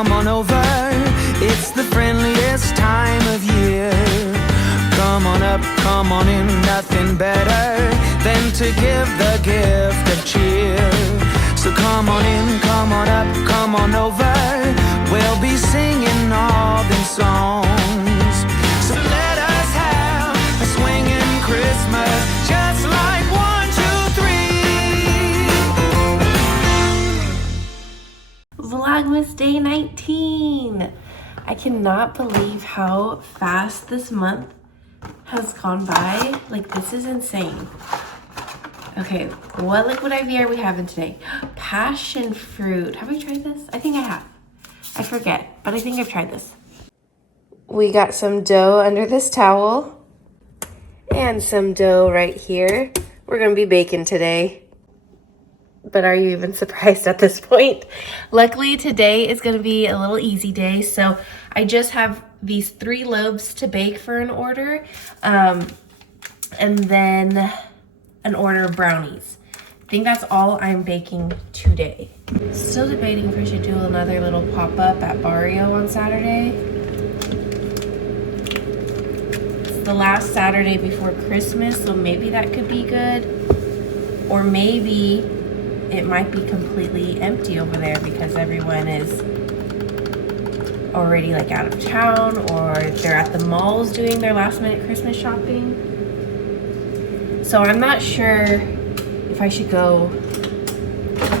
come on over. It's the friendliest time of year. Come on up, come on in, nothing better than to give the gift of cheer. So come on in, come on up, come on over. We'll be singing all them songs. So let us have a swinging Christmas, just like 1, 2, 3. Vlogmas day 19. I cannot believe how fast this month has gone by. Like, this is insane. Okay, what liquid IV are we having today? Passion fruit. Have we tried this? I think I have. I forget, but I think I've tried this. We got some dough under this towel and some dough right here. We're gonna be baking today. But are you even surprised at this point? Luckily, today is gonna be a little easy day. So I just have these 3 loaves to bake for an order. And then an order of brownies. I think that's all I'm baking today. Still debating if I should do another little pop-up at Barrio on Saturday. It's the last Saturday before Christmas, so maybe that could be good. Or maybe it might be completely empty over there because everyone is already like out of town, or they're at the malls doing their last minute Christmas shopping. So I'm not sure if I should go,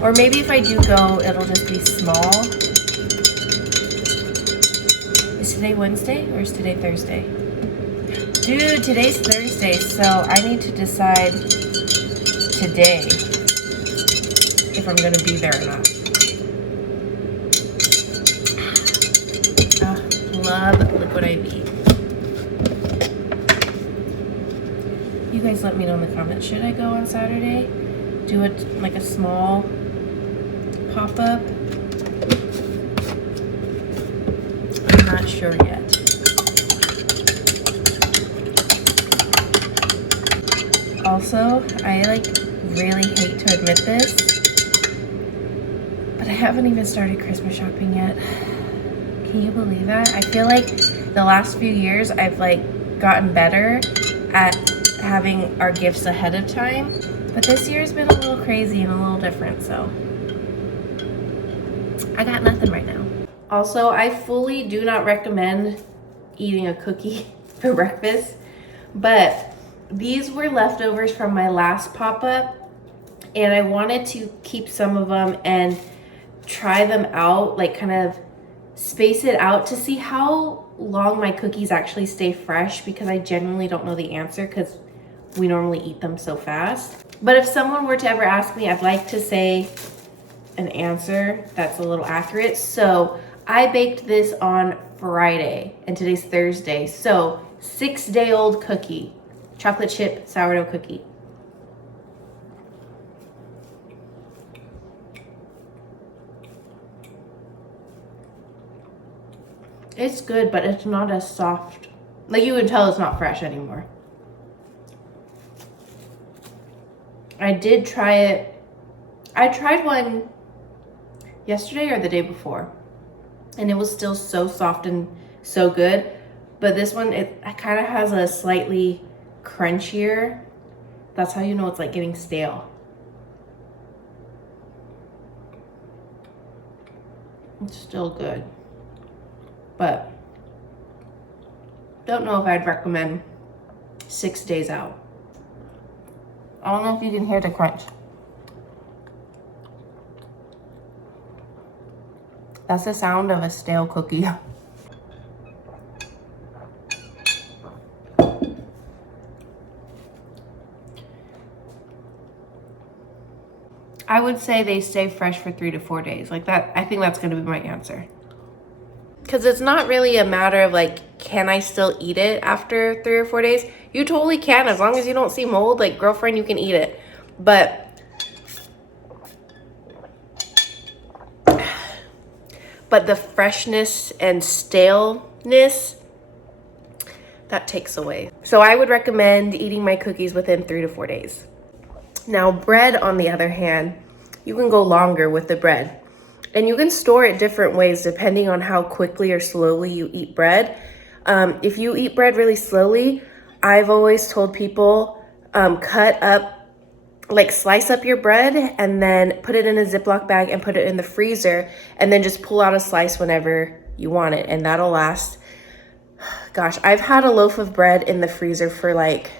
or maybe if I do go, it'll just be small. Is today Wednesday or is today Thursday? Dude, today's Thursday, so I need to decide today if I'm gonna be there or not. Love liquid IV. You guys let me know in the comments. Should I go on Saturday? Do it like a small pop-up? I'm not sure yet. Also, I like really hate to admit this, but I haven't even started Christmas shopping yet. Can you believe that? I feel like the last few years I've like gotten better at having our gifts ahead of time, but this year's been a little crazy and a little different, so I got nothing right now. Also, I fully do not recommend eating a cookie for breakfast, but these were leftovers from my last pop-up and I wanted to keep some of them and try them out, like kind of space it out to see how long my cookies actually stay fresh, because I genuinely don't know the answer because we normally eat them so fast. But if someone were to ever ask me, I'd like to say an answer that's a little accurate. So I baked this on Friday and today's Thursday. So 6-day-old cookie, chocolate chip sourdough cookie. It's good, but it's not as soft. Like, you can tell it's not fresh anymore. I did try it. I tried one yesterday or the day before, and it was still so soft and so good. But this one, it kind of has a slightly crunchier. That's how you know it's like getting stale. It's still good, but don't know if I'd recommend 6 days out. I don't know if you can hear the crunch. That's the sound of a stale cookie. I would say they stay fresh for 3 to 4 days. Like that, I think that's gonna be my answer. Because it's not really a matter of like, can I still eat it after 3 or 4 days? You totally can, as long as you don't see mold. Like, girlfriend, you can eat it. But the freshness and staleness, that takes away. So I would recommend eating my cookies within 3 to 4 days. Now bread, on the other hand, you can go longer with the bread. And you can store it different ways depending on how quickly or slowly you eat bread. If you eat bread really slowly, I've always told people cut up, like slice up your bread and then put it in a Ziploc bag and put it in the freezer, and then just pull out a slice whenever you want it, and that'll last. Gosh, I've had a loaf of bread in the freezer for like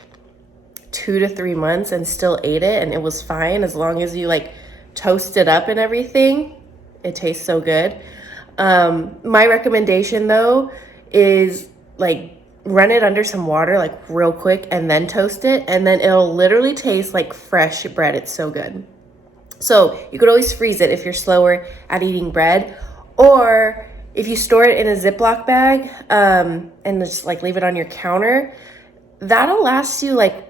2 to 3 months and still ate it, and it was fine as long as you like toast it up and everything. It tastes so good. My recommendation though is like run it under some water like real quick and then toast it, and then it'll literally taste like fresh bread. It's so good. So you could always freeze it if you're slower at eating bread, or if you store it in a Ziploc bag and just like leave it on your counter, that'll last you like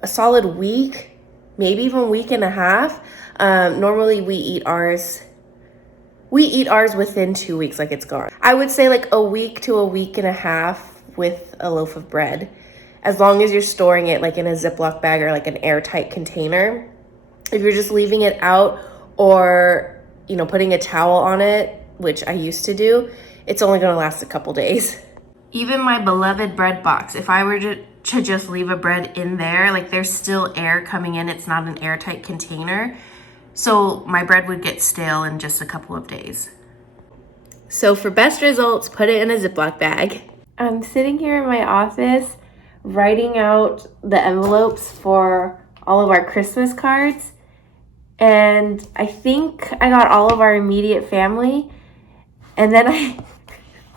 a solid week, maybe even week and a half. Normally we eat ours within 2 weeks, like it's gone. I would say like a week to a week and a half with a loaf of bread, as long as you're storing it like in a Ziploc bag or like an airtight container. If you're just leaving it out or, you know, putting a towel on it, which I used to do, it's only gonna last a couple days. Even my beloved bread box, if I were to just leave a bread in there, like there's still air coming in, it's not an airtight container. So my bread would get stale in just a couple of days. So for best results, put it in a Ziploc bag. I'm sitting here in my office writing out the envelopes for all of our Christmas cards. And I think I got all of our immediate family. And then I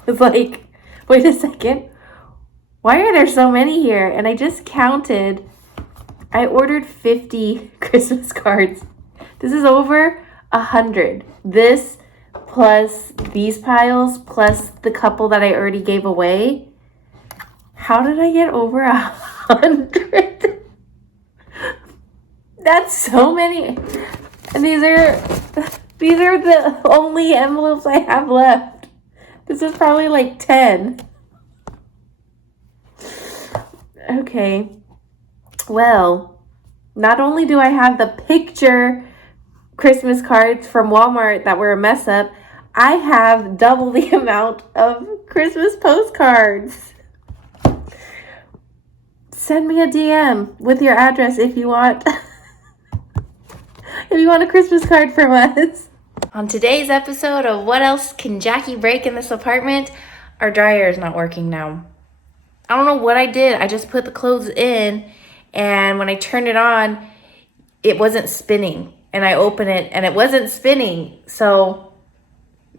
was like, wait a second, why are there so many here? And I just counted. I ordered 50 Christmas cards. This is over 100. This plus these piles plus the couple that I already gave away. How did I get over 100? That's so many. And these are the only envelopes I have left. This is probably like 10. Okay. Well, not only do I have the picture Christmas cards from Walmart that were a mess up, I have double the amount of Christmas postcards. Send me a DM with your address if you want if you want a Christmas card from us. On today's episode of What Else Can Jackie Break in This Apartment, our dryer is not working now. I don't know what I did. I just put the clothes in, and when I turned it on, it wasn't spinning. And I opened it and it wasn't spinning. So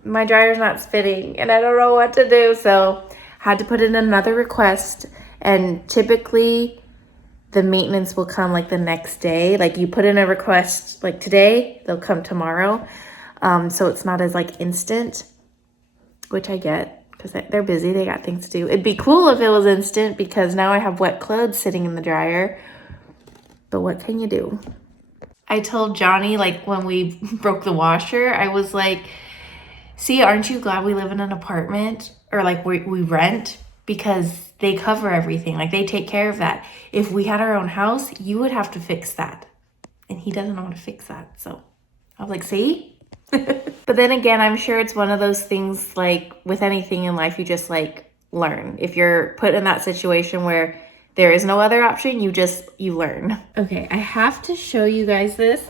my dryer's not spinning and I don't know what to do. So I had to put in another request, and typically the maintenance will come like the next day. Like you put in a request like today, they'll come tomorrow. So it's not as like instant, which I get because they're busy. They got things to do. It'd be cool if it was instant because now I have wet clothes sitting in the dryer. But what can you do? I told Johnny, like when we broke the washer, I was like, see, aren't you glad we live in an apartment or like we rent? Because they cover everything. Like they take care of that. If we had our own house, you would have to fix that. And he doesn't know how to fix that. So I was like, see? But then again, I'm sure it's one of those things like with anything in life, you just like learn. If you're put in that situation where there is no other option, you learn. Okay, I have to show you guys this.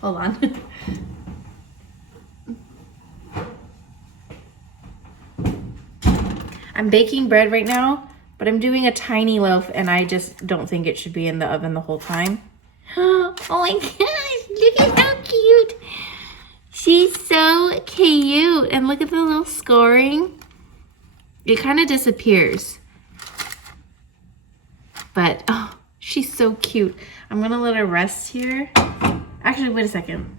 Hold on. I'm baking bread right now, but I'm doing a tiny loaf and I just don't think it should be in the oven the whole time. Oh my gosh, look at how cute. She's so cute. And look at the little scoring. It kind of disappears. But, oh, she's so cute. I'm going to let her rest here. Actually, wait a second.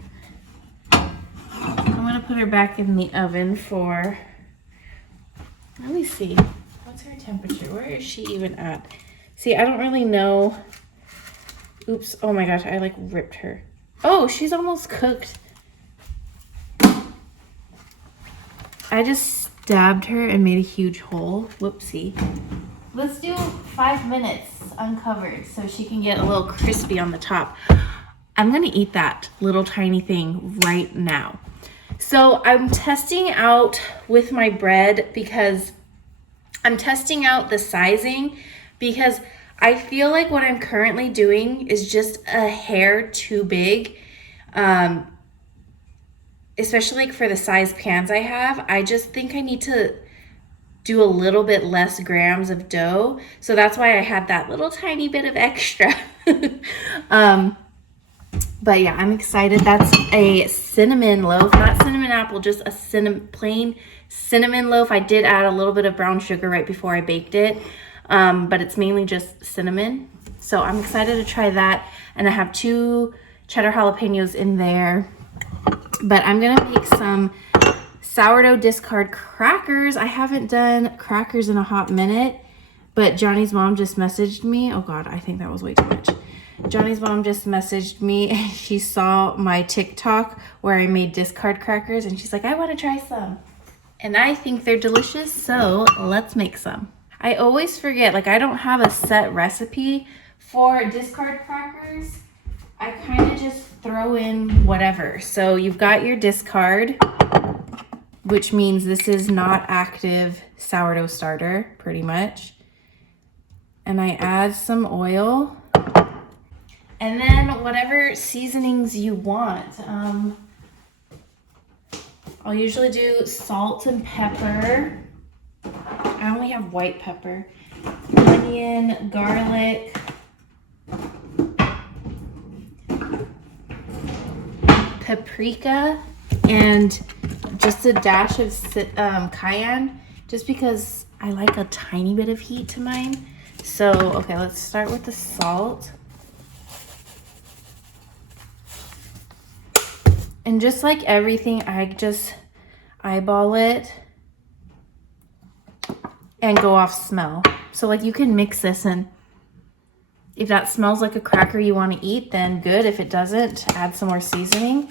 I'm going to put her back in the oven for, let me see. What's her temperature? Where is she even at? See, I don't really know. Oops. Oh my gosh, I like ripped her. Oh, she's almost cooked. I just stabbed her and made a huge hole. Whoopsie. Let's do 5 minutes uncovered so she can get a little crispy on the top. I'm gonna eat that little tiny thing right now. So I'm testing out with my bread because I'm testing out the sizing because I feel like what I'm currently doing is just a hair too big. Especially like for the size pans I have, I just think I need to do a little bit less grams of dough. So that's why I had that little tiny bit of extra. But yeah, I'm excited. That's a cinnamon loaf, not cinnamon apple, just a plain cinnamon loaf. I did add a little bit of brown sugar right before I baked it, but it's mainly just cinnamon. So I'm excited to try that. And I have 2 cheddar jalapenos in there. But I'm gonna make some sourdough discard crackers. I haven't done crackers in a hot minute, but Johnny's mom just messaged me. Oh God, I think that was way too much. Johnny's mom just messaged me. She saw my TikTok where I made discard crackers and she's like, I want to try some. And I think they're delicious, so let's make some. I always forget, like I don't have a set recipe for discard crackers. I kind of just throw in whatever. So you've got your discard, which means this is not active sourdough starter, pretty much. And I add some oil. And then whatever seasonings you want. I'll usually do salt and pepper. I only have white pepper. Onion, garlic. Paprika. And just a dash of cayenne. Just because I like a tiny bit of heat to mine. So, okay, let's start with the salt. And just like everything, I just eyeball it and go off smell. So like you can mix this, and if that smells like a cracker you want to eat, then good. If it doesn't, add some more seasoning.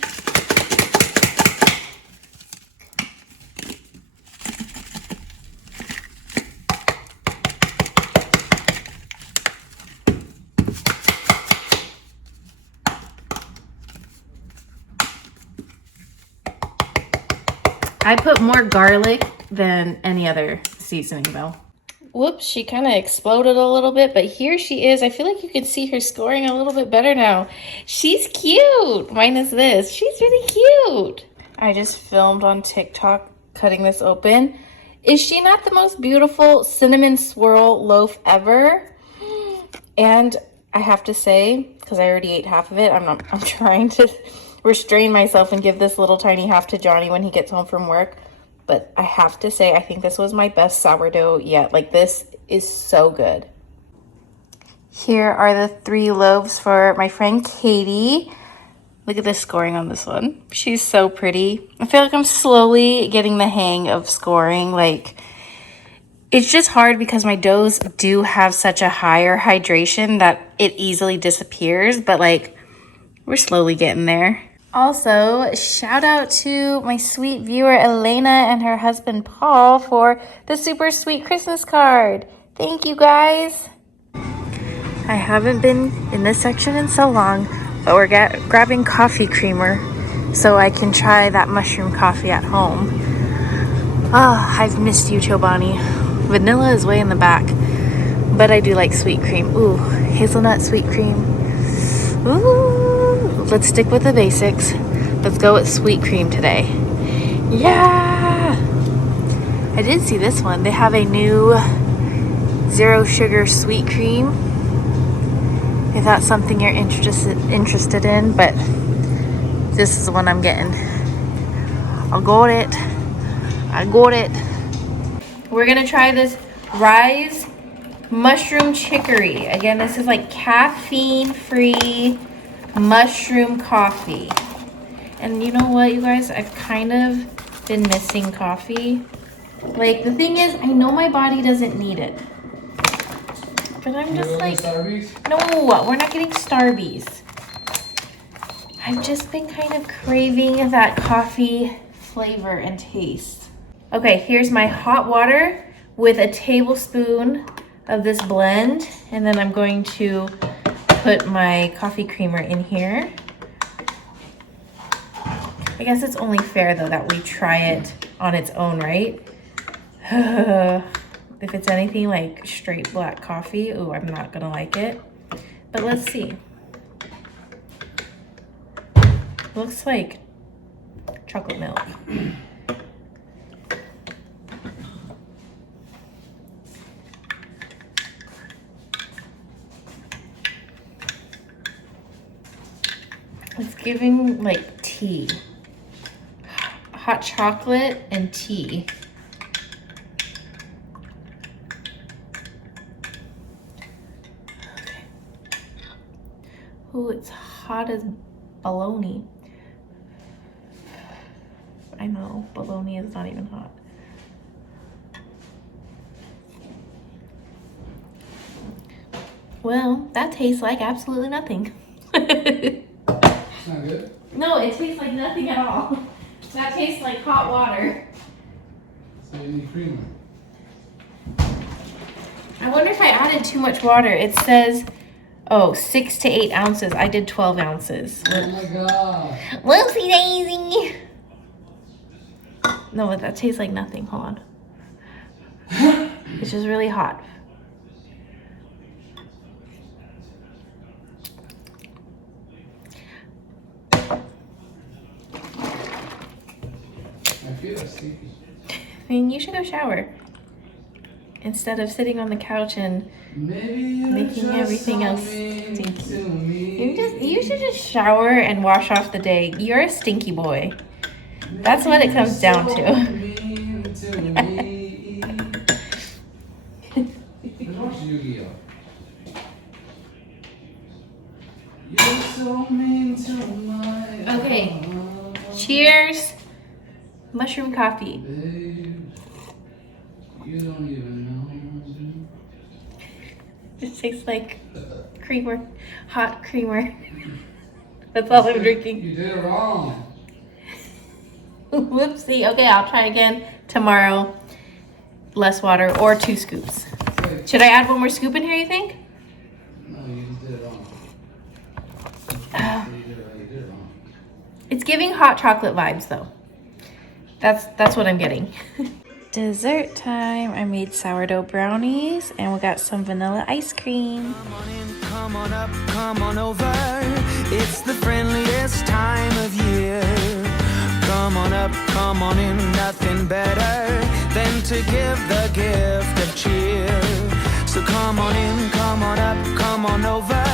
I put more garlic than any other seasoning though. Whoops, she kind of exploded a little bit, but here she is. I feel like you can see her scoring a little bit better now. She's cute, minus this. She's really cute. I just filmed on TikTok cutting this open. Is she not the most beautiful cinnamon swirl loaf ever? And I have to say, because I already ate half of it, I'm trying to restrain myself and give this little tiny half to Johnny when he gets home from work. But I have to say, I think this was my best sourdough yet. Like, this is so good. Here are the 3 loaves for my friend Katie. Look at the scoring on this one. She's so pretty. I feel like I'm slowly getting the hang of scoring. Like, it's just hard because my doughs do have such a higher hydration that it easily disappears. But, like, we're slowly getting there. Also, shout out to my sweet viewer Elena and her husband Paul for the super sweet Christmas card. Thank you guys. I haven't been in this section in so long, but we're grabbing coffee creamer so I can try that mushroom coffee at home. Oh, I've missed you, Chobani. Vanilla is way in the back, but I do like sweet cream. Ooh, hazelnut sweet cream. Ooh. Let's stick with the basics. Let's go with sweet cream today. Yeah! I did see this one. They have a new 0 sugar sweet cream. If that's something you're interested in, but this is the one I'm getting. I got it. We're gonna try this Rise Mushroom Chicory. Again, this is like caffeine-free mushroom coffee. And you know what, you guys, I've kind of been missing coffee. Like, the thing is, I know my body doesn't need it, but I'm just like, no, we're not getting Starbies. I've just been kind of craving that coffee flavor and taste. Okay, here's my hot water with a tablespoon of this blend, and then I'm going to put my coffee creamer in here. I guess it's only fair though that we try it on its own, right? If it's anything like straight black coffee, ooh, I'm not gonna like it. But let's see. Looks like chocolate milk. It's giving like tea. Hot chocolate and tea. Okay. Ooh, it's hot as bologna. I know, bologna is not even hot. Well, that tastes like absolutely nothing. It's not good? No, it tastes like nothing at all. That tastes like hot water. So you need creamer. I wonder if I added too much water. It says, oh, 6 to 8 ounces. I did 12 ounces. Oh my god. Whoopsie daisy. No, that tastes like nothing. Hold on. It's just really hot. I feel sticky. I mean, you should go shower instead of sitting on the couch and making everything else stinky. You should just shower and wash off the day. You're a stinky boy. That's what it comes down to. Okay. Cheers. Mushroom coffee. Babe, you don't even know. It tastes like creamer, hot creamer. That's all I'm drinking. You did it wrong. Whoopsie. Okay, I'll try again tomorrow. Less water or 2 scoops. Should I add 1 more scoop in here, you think? No, you just did it wrong. You did it wrong. It's giving hot chocolate vibes though. That's what I'm getting. Dessert time. I made sourdough brownies and we got some vanilla ice cream. Come on in, come on up, come on over. It's the friendliest time of year. Come on up, come on in, nothing better than to give the gift of cheer. So come on in, come on up, come on over.